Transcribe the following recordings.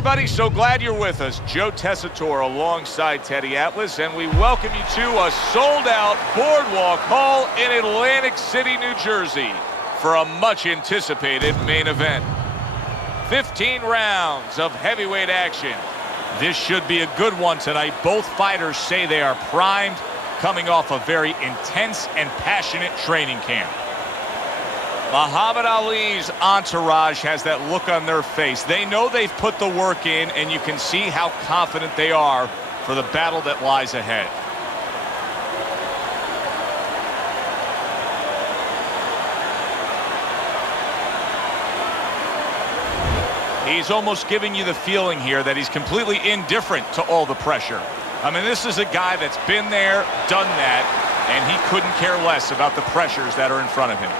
everybody, so glad you're with us. Joe Tessitore alongside Teddy Atlas, and we welcome you to a sold-out Boardwalk Hall in Atlantic City, New Jersey for a much-anticipated main event. 15 rounds of heavyweight action. This should be a good one tonight. Both fighters say they are primed, coming off a very intense and passionate training camp. Muhammad Ali's entourage has that look on their face. They know they've put the work in, and you can see how confident they are for the battle that lies ahead. He's almost giving you the feeling here that he's completely indifferent to all the pressure. I mean, this is a guy that's been there, done that, and he couldn't care less about the pressures that are in front of him.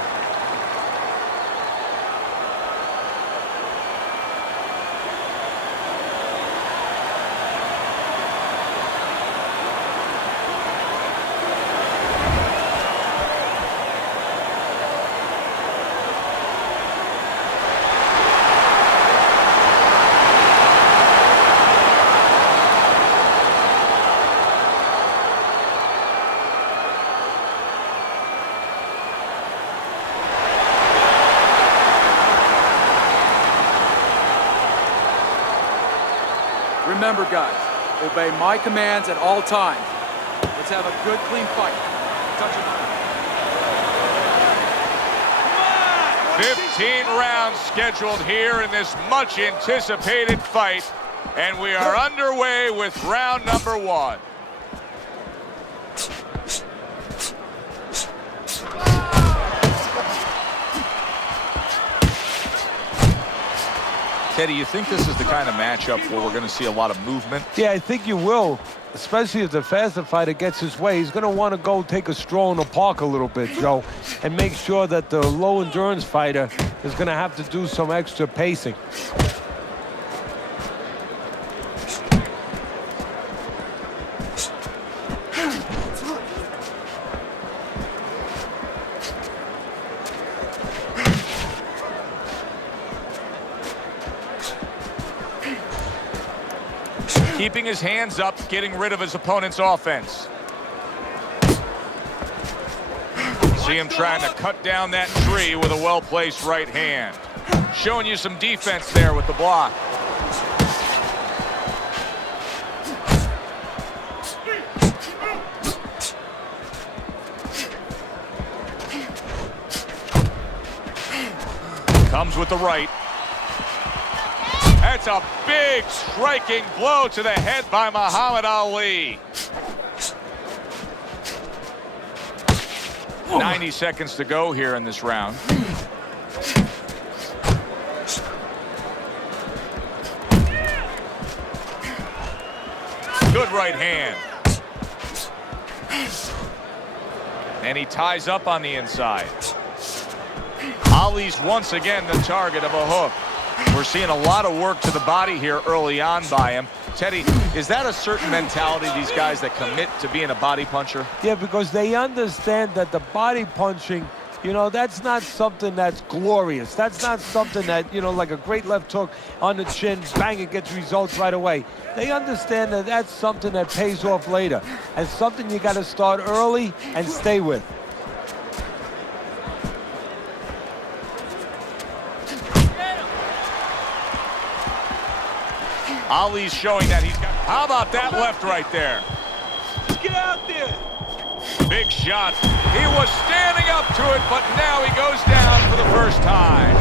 Remember, guys, obey my commands at all times. Let's have a good, clean fight. Touch it. 15 rounds scheduled here in this much-anticipated fight, and we are underway with round number one. Teddy, you think this is the kind of matchup where we're going to see a lot of movement? Yeah, I think you will, especially if the faster fighter gets his way. He's going to want to go take a stroll in the park a little bit, Joe, and make sure that the low-endurance fighter is going to have to do some extra pacing. Keeping his hands up, getting rid of his opponent's offense. See him trying to cut down that tree with a well-placed right hand. Showing you some defense there with the block. Comes with the right. That's a big striking blow to the head by Muhammad Ali. 90 seconds to go here in this round. Good right hand. And he ties up on the inside. Ali's once again the target of a hook. We're seeing a lot of work to the body here early on by him. Teddy, is that a certain mentality, these guys that commit to being a body puncher? Yeah, because they understand that the body punching, you know, that's not something that's glorious. That's not something that, you know, like a great left hook on the chin, bang, it gets results right away. They understand that that's something that pays off later, and something you got to start early and stay with. Ali's showing that he's got... How about that left right there? Get out there! Big shot. He was standing up to it, but now he goes down for the first time.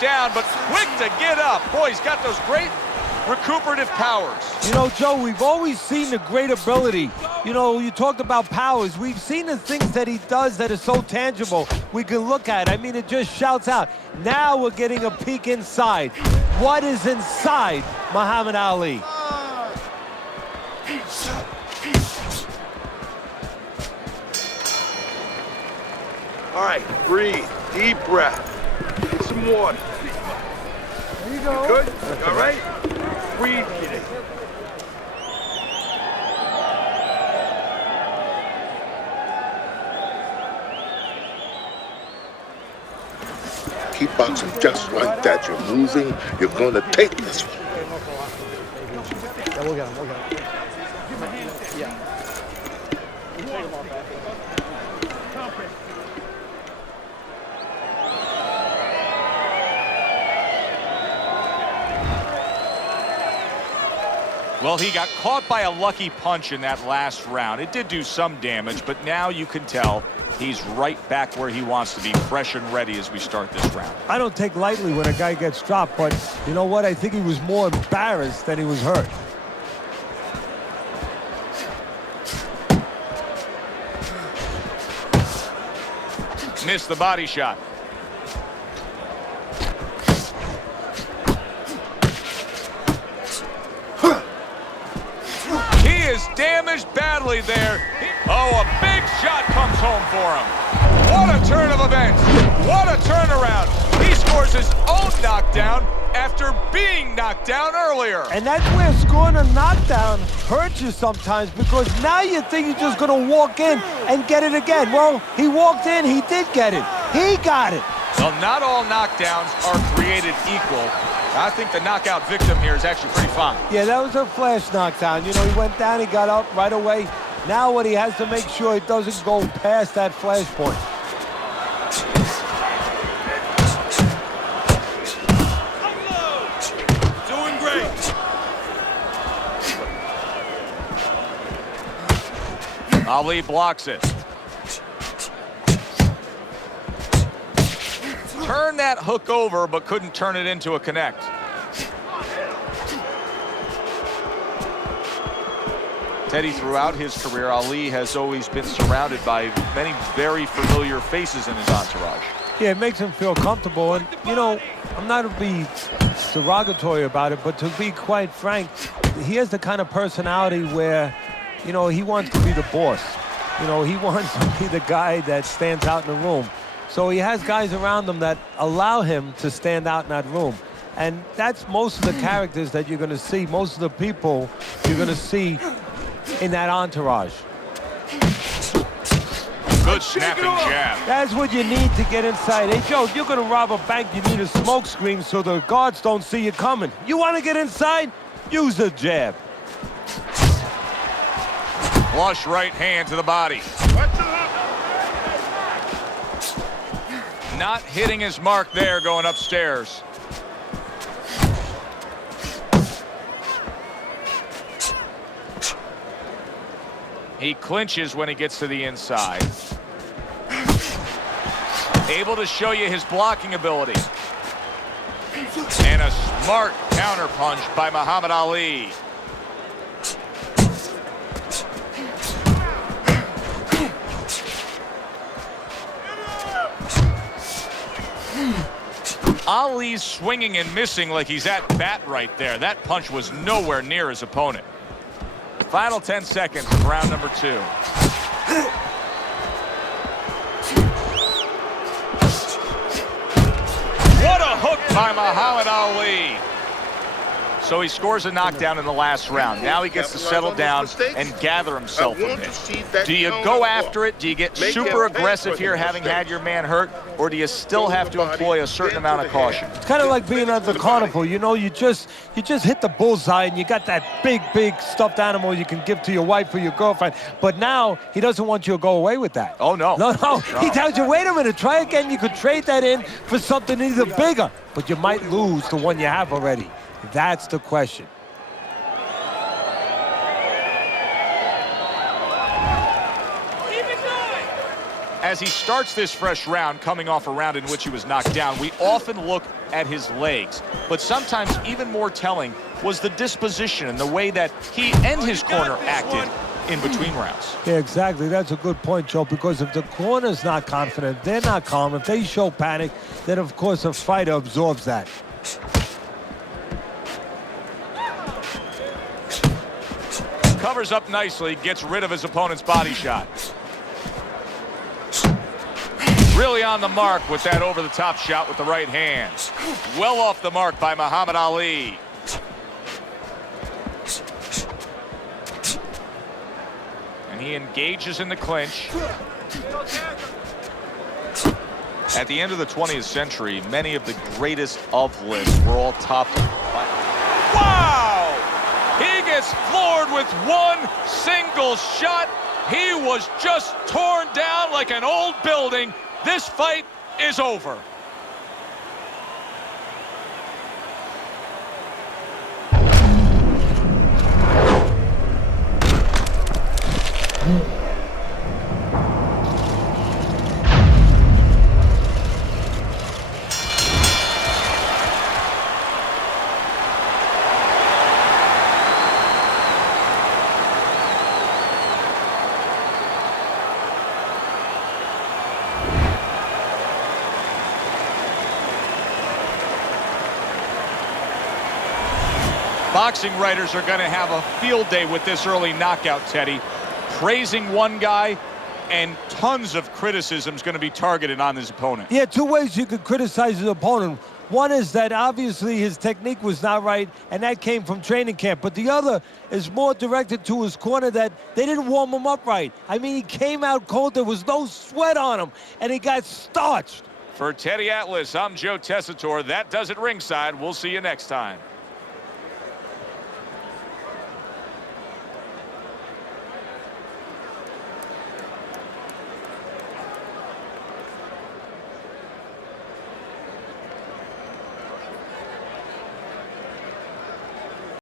Down, but quick to get up. Boy, he's got those great recuperative powers. You know, Joe, we've always seen the great ability. You know, you talked about powers. We've seen the things that he does that are so tangible we can look at. I mean, it just shouts out. Now we're getting a peek inside. What is inside Muhammad Ali? All right. Breathe. Deep breath. Get some water. There you go. Good? You all right? Breathe, kid. Keep boxing just like that. You're moving. You're going to take this one. Yeah, we'll get him. We'll get him. Yeah. Take him off back. Well, he got caught by a lucky punch in that last round. It did do some damage, but now you can tell he's right back where he wants to be, fresh and ready as we start this round. I don't take lightly when a guy gets dropped, but you know what? I think he was more embarrassed than he was hurt. Missed the body shot. He is damaged badly there. Oh, a big shot comes home for him. What a turn of events. What a turnaround. He scores his own knockdown after being knocked down earlier. And that's where scoring a knockdown hurts you sometimes, because now you think you're just going to walk in and get it again. Well, he walked in, he did get it. He got it. Well, not all knockdowns are created equal. I think the knockout victim here is actually pretty fine. Yeah, that was a flash knockdown. You know, he went down, he got up right away. Now what he has to make sure he doesn't go past that flash point. Doing great. Ali blocks it. Turned that hook over, but couldn't turn it into a connect. Teddy, throughout his career, Ali has always been surrounded by many very familiar faces in his entourage. Yeah, it makes him feel comfortable. And, you know, I'm not to be derogatory about it, but to be quite frank, he has the kind of personality where, you know, he wants to be the boss. You know, he wants to be the guy that stands out in the room. So he has guys around him that allow him to stand out in that room. And that's most of the characters that you're going to see, most of the people you're going to see in that entourage. Good snapping jab. That's what you need to get inside. Hey, Joe, if you're going to rob a bank, you need a smoke screen so the guards don't see you coming. You want to get inside? Use the jab. Flush right hand to the body. Not hitting his mark there going upstairs. He clinches when he gets to the inside. Able to show you his blocking ability. And a smart counter punch by Muhammad Ali. Ali's swinging and missing like he's at bat right there. That punch was nowhere near his opponent. Final 10 seconds of round number 2. What a hook by Muhammad Ali. So he scores a knockdown in the last round. Now he gets to settle down and gather himself a bit. Do you go after it? Do you get super aggressive here having had your man hurt? Or do you still have to employ a certain amount of caution? It's kind of like being at the carnival. You know, you just hit the bullseye and you got that big stuffed animal you can give to your wife or your girlfriend. But now he doesn't want you to go away with that. Oh, no. No. He tells you, wait a minute, try again. You could trade that in for something even bigger. But you might lose the one you have already. That's the question. As he starts this fresh round, coming off a round in which he was knocked down, we often look at his legs. But sometimes even more telling was the disposition and the way that he and his corner acted in between rounds. Yeah, exactly. That's a good point, Joe, because if the corner's not confident, they're not calm. If they show panic, then, of course, a fighter absorbs that. Covers up nicely, gets rid of his opponent's body shot. Really on the mark with that over-the-top shot with the right hand. Well off the mark by Muhammad Ali. And he engages in the clinch. At the end of the 20th century, many of the greatest of lists were all topped by... Wow! He gets floored with one single shot. He was just torn down like an old building. This fight is over. Boxing writers are going to have a field day with this early knockout, Teddy. Praising one guy, and tons of criticism is going to be targeted on his opponent. Yeah, two ways you could criticize his opponent. One is that obviously his technique was not right, and that came from training camp. But the other is more directed to his corner, that they didn't warm him up right. I mean, he came out cold. There was no sweat on him, and he got starched. For Teddy Atlas, I'm Joe Tessitore. That does it ringside. We'll see you next time.